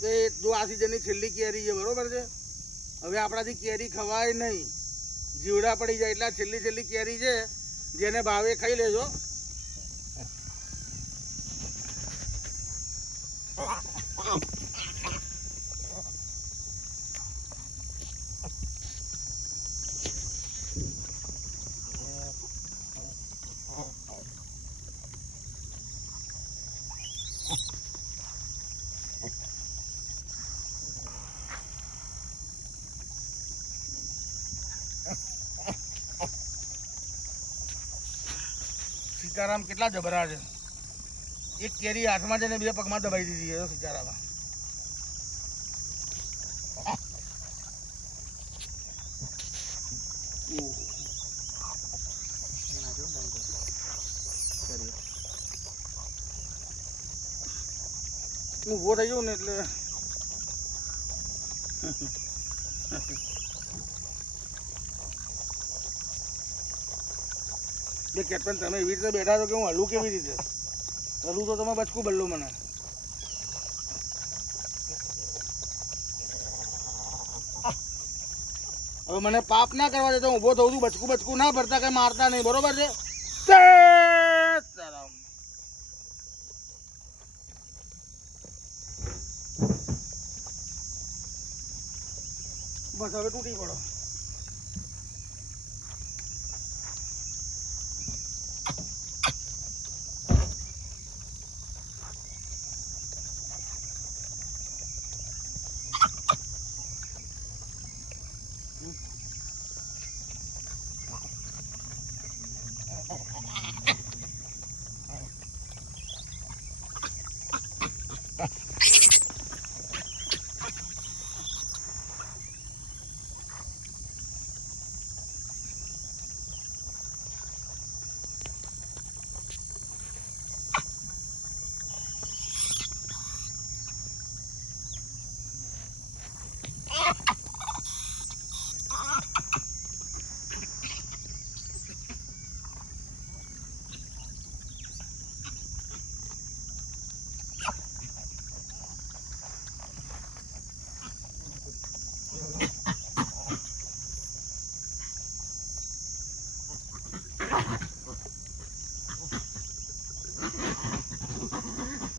કે જો આ સિઝનની છેલ્લી કેરી છે, બરોબર છે. હવે આપણાથી કેરી ખવાય નહીં, જીવડા પડી જાય. એટલે છેલ્લી કેરી છે, જેને ભાવે ખાઈ લેજો. સીતારામ કેટલા જબરા છે. એક કેરી હાથમાં છે ને 2 પગમાં દબાઈ દીધી છે સીતારામ. હું ઊભો થઈ જાઉં ને એટલે કેપ્ટન તમે એવી રીતે બેઠા છો કે હું હલું કેવી રીતે હલું? તો તમે બચકું બલ્લું મને. હવે મને પાપ ના કરવા દેતો, ઊભો થઉં છું. બચકું ના ભરતા, કઈ મારતા નહીં, બરોબર છે. બસ હવે તૂટી પડો.